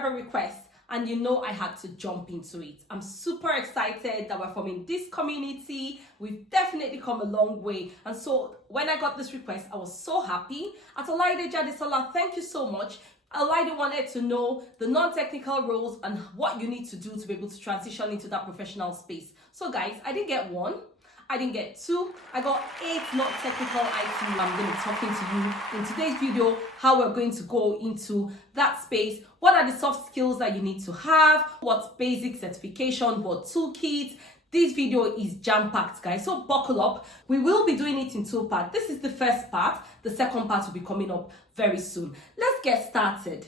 subscriber request, and I had to jump into it. I'm super excited that we're forming this community. We've definitely come a long way. And so when I got this request, I was so happy. At Olaide Jadesola, thank you so much. Olaide wanted to know the non-technical roles and what you need to do to be able to transition into that professional space. So guys, I didn't get one. I didn't get two. I got 8 not technical items. I'm going to be talking to you in today's video how we're going to go into that space. What are the soft skills that you need to have? What's basic certification? What toolkits? This video is jam-packed, guys, so buckle up. We will be doing it in 2 parts. This is the first part. The second part will be coming up very soon. Let's get started.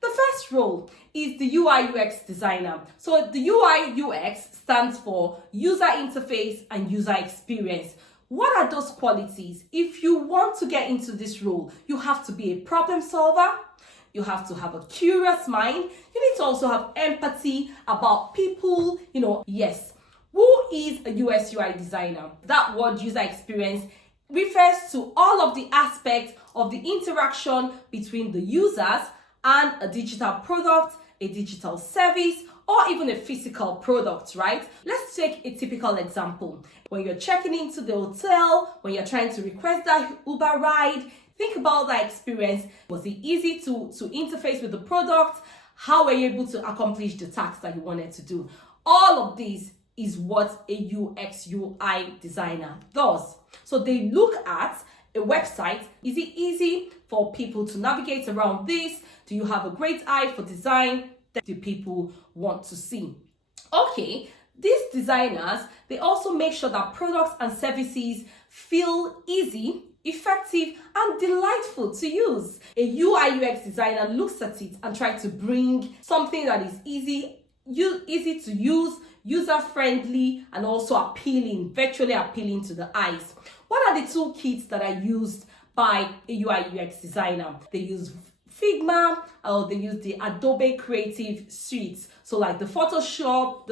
The first role is the UI UX designer. So the UI UX stands for user interface and user experience. What are those qualities? If you want to get into this role, you have to be a problem solver. You have to have a curious mind. You need to also have empathy about people. Yes. Who is a US UI designer? That word user experience refers to all of the aspects of the interaction between the users and a digital product, a digital service, or even a physical product, right? Let's take a typical example. When you're checking into the hotel, when you're trying to request that Uber ride, think about that experience. Was it easy to interface with the product? How were you able to accomplish the task that you wanted to do? All of these is what a UX UI designer does. So they look at a website. Is it easy for people to navigate around this? Do you have a great eye for design that the people want to see? Okay, these designers, they also make sure that products and services feel easy, effective, and delightful to use. A UI UX designer looks at it and tries to bring something that is easy to use, user-friendly, and also appealing, virtually appealing to the eyes. What are the toolkits that are used by a UI UX designer? They use Figma, or they use the Adobe Creative Suite. So like the Photoshop,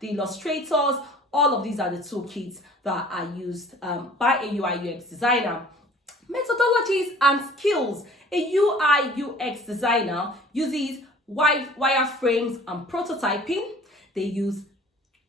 the Illustrators, all of these are the toolkits that are used by a UI UX designer. Methodologies and skills. A UI UX designer uses wireframes and prototyping. They use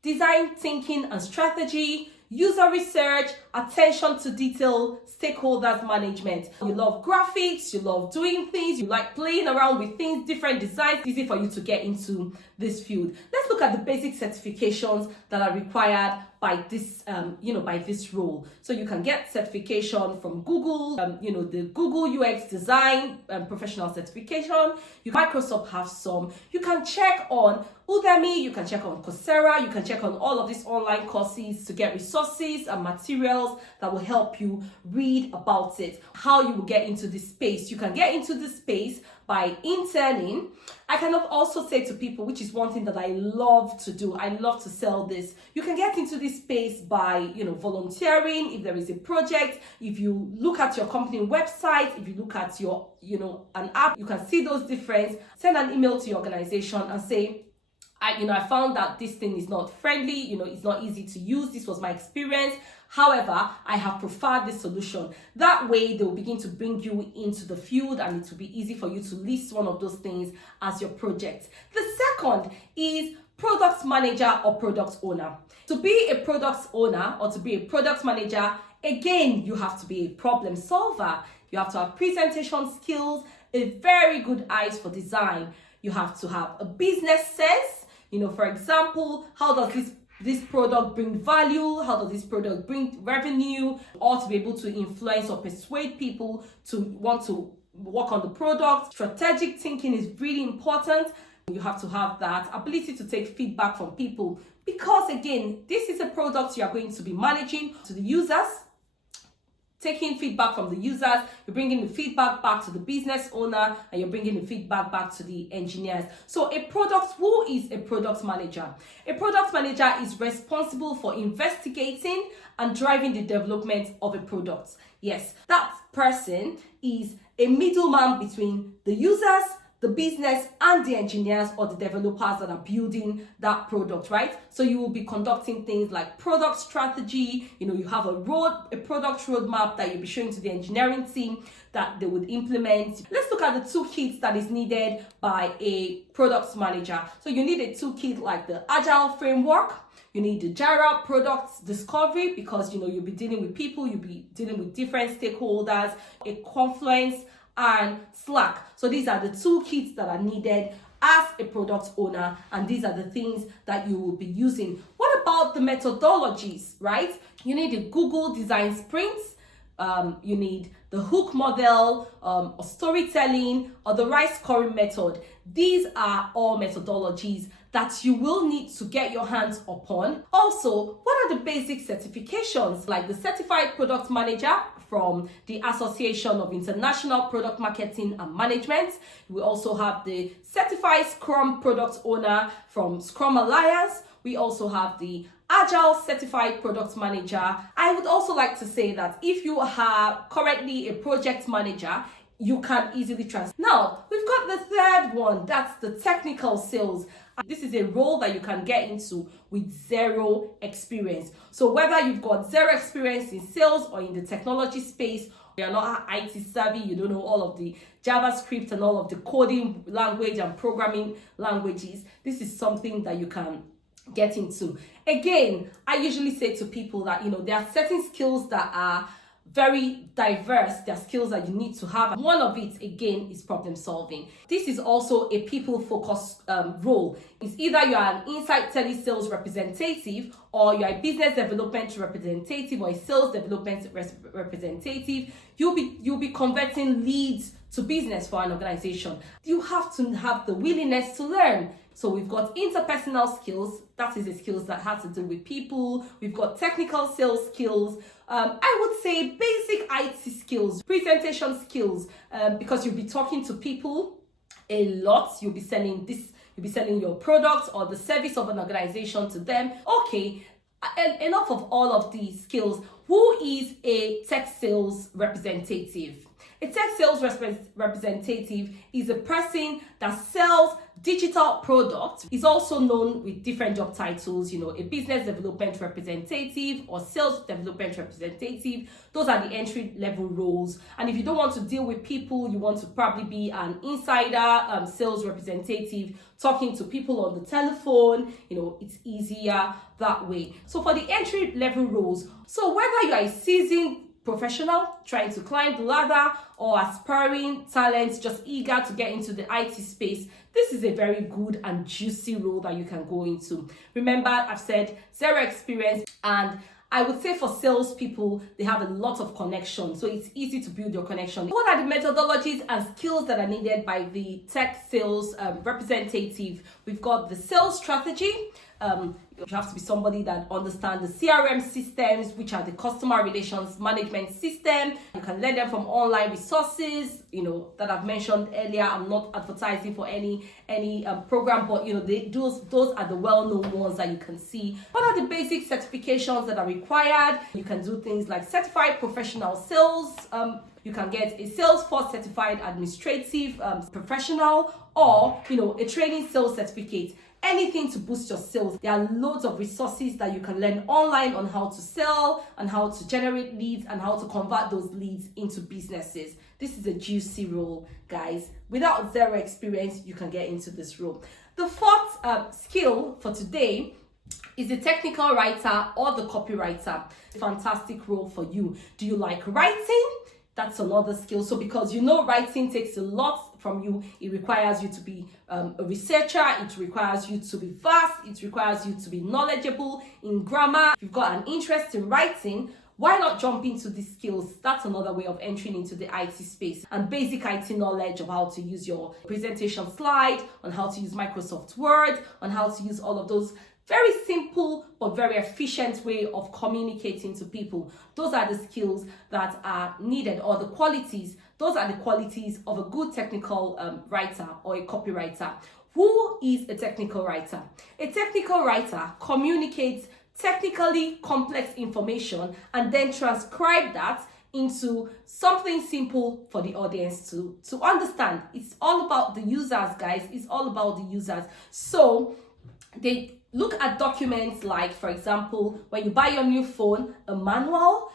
design thinking and strategy, user research, attention to detail, stakeholders management. You love graphics, you love doing things, you like playing around with things, different designs. Easy for you to get into this field. Let's look at the basic certifications that are required by this, by this role. So you can get certification from Google, the Google UX design professional certification. Microsoft have some. You can check on Udemy, you can check on Coursera, you can check on all of these online courses to get resources and materials that will help you read about it. How you will get into this space. You can get into this space by interning. I can also say to people, which is one thing that I love to do, I love to sell this. You can get into this space by, volunteering. If there is a project, if you look at your company website, if you look at your, an app, you can see those difference. Send an email to your organization and say, I found that this thing is not friendly, it's not easy to use. This was my experience. However, I have preferred this solution. That way, they will begin to bring you into the field and it will be easy for you to list one of those things as your project. The second is product manager or product owner. To be a product owner or to be a product manager, again, you have to be a problem solver. You have to have presentation skills, a very good eyes for design. You have to have a business sense. For example, how does this product bring value? How does this product bring revenue? Or to be able to influence or persuade people to want to work on the product. Strategic thinking is really important. You have to have that ability to take feedback from people because, again, this is a product you are going to be managing to the users. Taking feedback from the users, you're bringing the feedback back to the business owner, and you're bringing the feedback back to the engineers. So who is a product manager? A product manager is responsible for investigating and driving the development of a product. Yes, that person is a middleman between the users, the business and the engineers or the developers that are building that product, right? So you will be conducting things like product strategy. You have a product roadmap that you'll be showing to the engineering team that they would implement. Let's look at the toolkits that is needed by a product manager. So you need a toolkit like the Agile framework. You need the Jira product discovery, because you'll be dealing with people, you'll be dealing with different stakeholders, a Confluence and Slack. So these are the toolkits that are needed as a product owner, and these are the things that you will be using. What about the methodologies, right? You need a Google design sprints. You need the hook model, or storytelling, or the right scoring method. These are all methodologies that you will need to get your hands upon. Also, what are the basic certifications, like the Certified Product Manager from the Association of International Product Marketing and Management? We also have the Certified Scrum Product Owner from Scrum Alliance. We also have the Agile Certified Product Manager. I would also like to say that if you are currently a project manager, you can easily transfer. Now, we've got the third one, that's the technical sales. This is a role that you can get into with zero experience. So whether you've got zero experience in sales or in the technology space, you're not IT savvy, you don't know all of the JavaScript and all of the coding language and programming languages, this is something that you can get into. Again, I usually say to people that, there are certain skills that are very diverse. There are skills that you need to have. One of it, again, is problem solving. This is also a people-focused role. It's either you are an inside telesales representative, or you're a business development representative, or a sales development representative. You'll be converting leads to business for an organization. You have to have the willingness to learn. So we've got interpersonal skills. That is the skills that have to do with people. We've got technical sales skills. I would say basic IT skills, presentation skills, because you'll be talking to people a lot. You'll be selling your product or the service of an organization to them. Okay, enough of all of these skills. Who is a tech sales representative? A tech sales representative is a person that sells digital products. Is also known with different job titles, a business development representative or sales development representative. Those are the entry level roles. And if you don't want to deal with people, you want to probably be an insider sales representative, talking to people on the telephone. It's easier that way. So for the entry level roles, so whether you are a seasoned professional trying to climb the ladder, or aspiring talents just eager to get into the IT space, this is a very good and juicy role that you can go into. Remember, I've said zero experience, and I would say for salespeople, they have a lot of connections, so it's easy to build your connection. What are the methodologies and skills that are needed by the tech sales representative? We've got the sales strategy. You have to be somebody that understands the CRM systems, which are the customer relations management system. You can learn them from online resources, that I've mentioned earlier. I'm not advertising for any program, but those are the well-known ones that you can see. What are the basic certifications that are required? You can do things like certified professional sales. You can get a Salesforce certified administrative professional, or a training sales certificate. Anything to boost your sales. There are loads of resources that you can learn online on how to sell and how to generate leads and how to convert those leads into businesses. This is a juicy role, guys. Without zero experience, you can get into this role. The fourth skill for today is the technical writer or the copywriter. Fantastic role for you. Do you like writing? That's another skill. So because writing takes a lot from you, it requires you to be a researcher, it requires you to be vast, it requires you to be knowledgeable in grammar. If you've got an interest in writing, why not jump into these skills? That's another way of entering into the IT space. And basic IT knowledge of how to use your presentation slide, on how to use Microsoft Word, on how to use all of those very simple but very efficient way of communicating to people. Those are the skills that are needed, or the qualities. Those are the qualities of a good technical writer or a copywriter. Who is a technical writer? A technical writer communicates technically complex information and then transcribe that into something simple for the audience to understand. It's all about the users, guys. It's all about the users. So they look at documents like, for example, when you buy your new phone, a manual,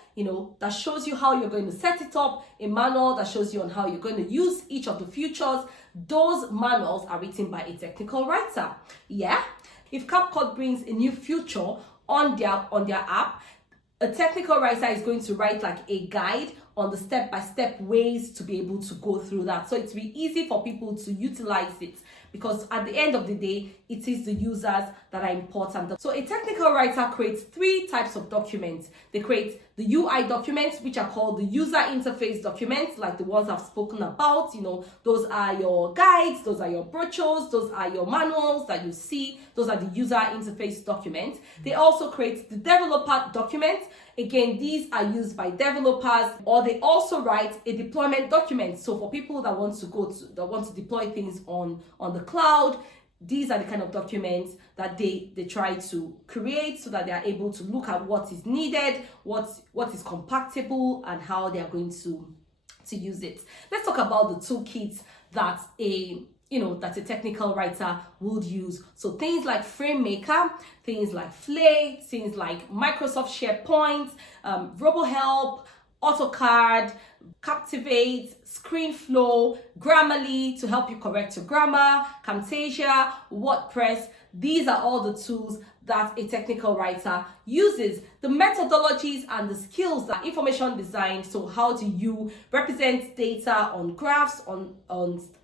that shows you how you're going to set it up, a manual that shows you on how you're going to use each of the features. Those manuals are written by a technical writer. Yeah. If CapCut brings a new feature on their app, a technical writer is going to write like a guide on the step-by-step ways to be able to go through that. So it's really easy for people to utilize it, because at the end of the day, it is the users that are important. So a technical writer creates 3 types of documents. They create the UI documents, which are called the user interface documents, like the ones I've spoken about. Those are your guides, those are your brochures, those are your manuals that you see. Those are the user interface documents. They also create the developer documents. Again, these are used by developers, or they also write a deployment document. So for people that want to deploy things on the cloud, these are the kind of documents that they try to create, so that they are able to look at what is needed, what is compatible, and how they are going to use it. Let's talk about the toolkits that a technical writer would use. So things like FrameMaker, things like Flay, things like Microsoft SharePoint, RoboHelp, AutoCAD, Captivate, ScreenFlow, Grammarly to help you correct your grammar, Camtasia, WordPress. These are all the tools that a technical writer uses. The methodologies and the skills that information design. So how do you represent data on graphs, on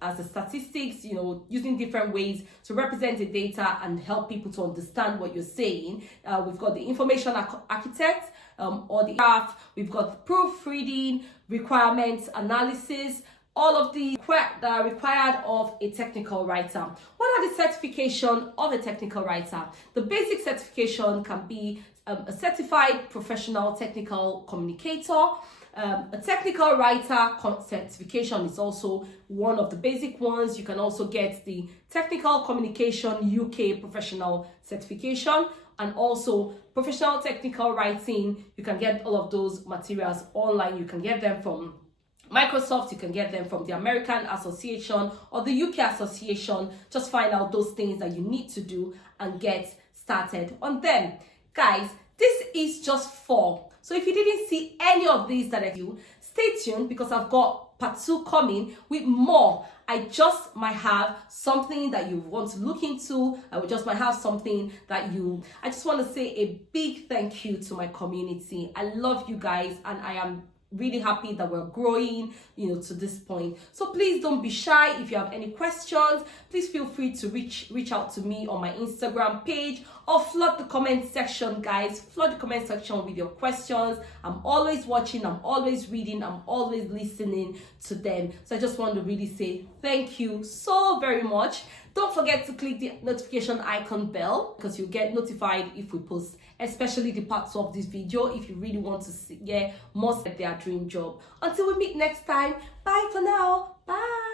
as a statistics, using different ways to represent the data and help people to understand what you're saying. We've got the information architect, or the graph. We've got proofreading, requirements analysis, all of the that are required of a technical writer. What are the certification of a technical writer? The basic certification can be a certified professional technical communicator. A technical writer certification is also one of the basic ones. You can also get the Technical Communication UK professional certification, and also professional technical writing. You can get all of those materials online. You can get them from Microsoft, you can get them from the American Association or the UK Association. Just find out those things that you need to do and get started on them. Guys, this is just 4. So if you didn't see any of these that I do, stay tuned, because I've got part 2 coming with more. I just might have something that you want to look into. I just might have something that I just want to say a big thank you to my community. I love you guys, and I am really happy that we're growing, to this point. So please don't be shy. If you have any questions, please feel free to reach out to me on my Instagram page, or flood the comment section, guys. Flood the comment section with your questions. I'm always watching, I'm always reading, I'm always listening to them. So I just want to really say thank you so very much. Don't forget to click the notification icon bell, because you'll get notified if we post, especially the parts of this video, if you really want to get more of their dream job. Until we meet next time, bye for now. Bye.